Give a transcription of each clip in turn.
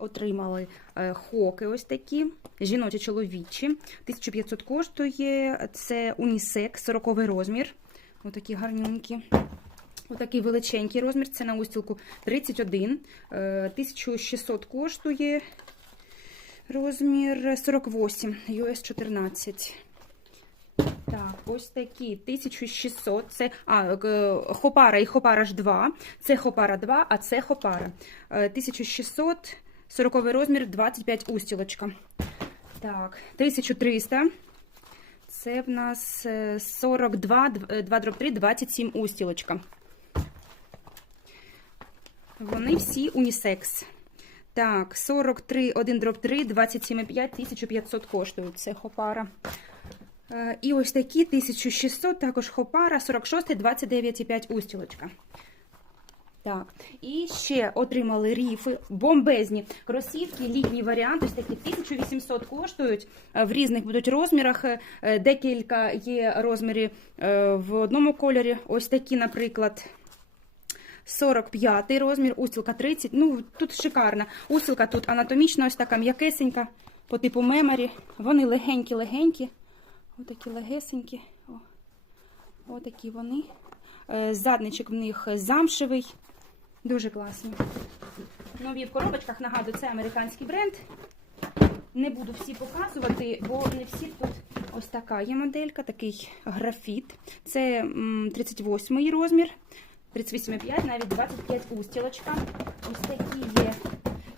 отримали е, хоки ось такі, жіночі чоловічі. 1500 коштує. Це унісек, 40 розмір. Отакі гарненькі. Отакий величенький розмір. Це на устілку 31. Е, 1600 коштує. Розмір 48, US 14. Так, ось такі 1600. Це а, е, Хопара і Хопара ж 2. Це Хопара 2, а це Хопара. Е, 1600, 40 розмір, 25 устілочка. Так, 1300. Це в нас е, 42, 2 дроб 3, 27 устілочка. Вони всі унісекс. Так, 43, 1 дроб 3, 27,5, 1500 коштують. Це Хопара. Е, І ось такі 1600, також Хопара, 46, 29,5 устілочка. Так, і ще отримали ріфи, бомбезні кросівки, літній варіант, ось такі 1800 коштують, е, в різних будуть розмірах, е, декілька є розмірів е, в одному кольорі, ось такі, наприклад, 45 розмір, устілка 30, ну тут шикарна, устілка тут анатомічна, ось така м'якесенька, по типу меморі, вони легенькі-легенькі, отакі легесенькі, О. отакі вони. Задничок в них замшевий. Дуже класні. Нові в коробочках, нагадую, це американський бренд. Не буду всі показувати, бо не всі тут ось така є моделька, такий графіт. Це м, 38 розмір, 38,5, навіть 25 устілочка. Ось такі є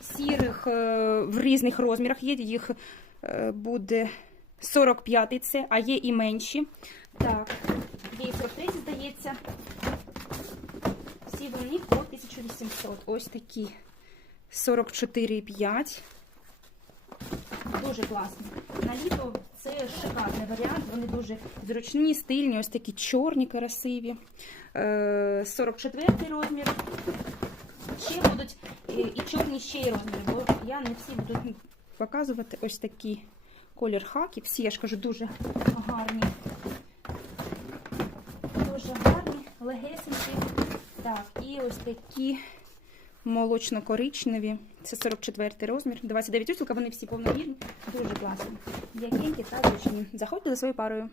сірих е, в різних розмірах. Є їх е, буде 45-й, це, а є і менші. Так, є і 43, здається. Всі вони по 1800. Ось такі 44,5. Дуже класні. На літо це шикарний варіант. Вони дуже зручні, стильні, ось такі чорні, красиві. Е, 44 розмір. Ще будуть і чорні ще й розміри, бо я не всі буду показувати ось такі колір хаки. Всі, я ж кажу, дуже гарні. Дуже гарні, легесенькі. Так, і ось такі молочно-коричневі. Це 44 розмір, 29 усілка, вони всі повновірні, дуже класні. Якінькі та зручні. Заходьте за своєю парою.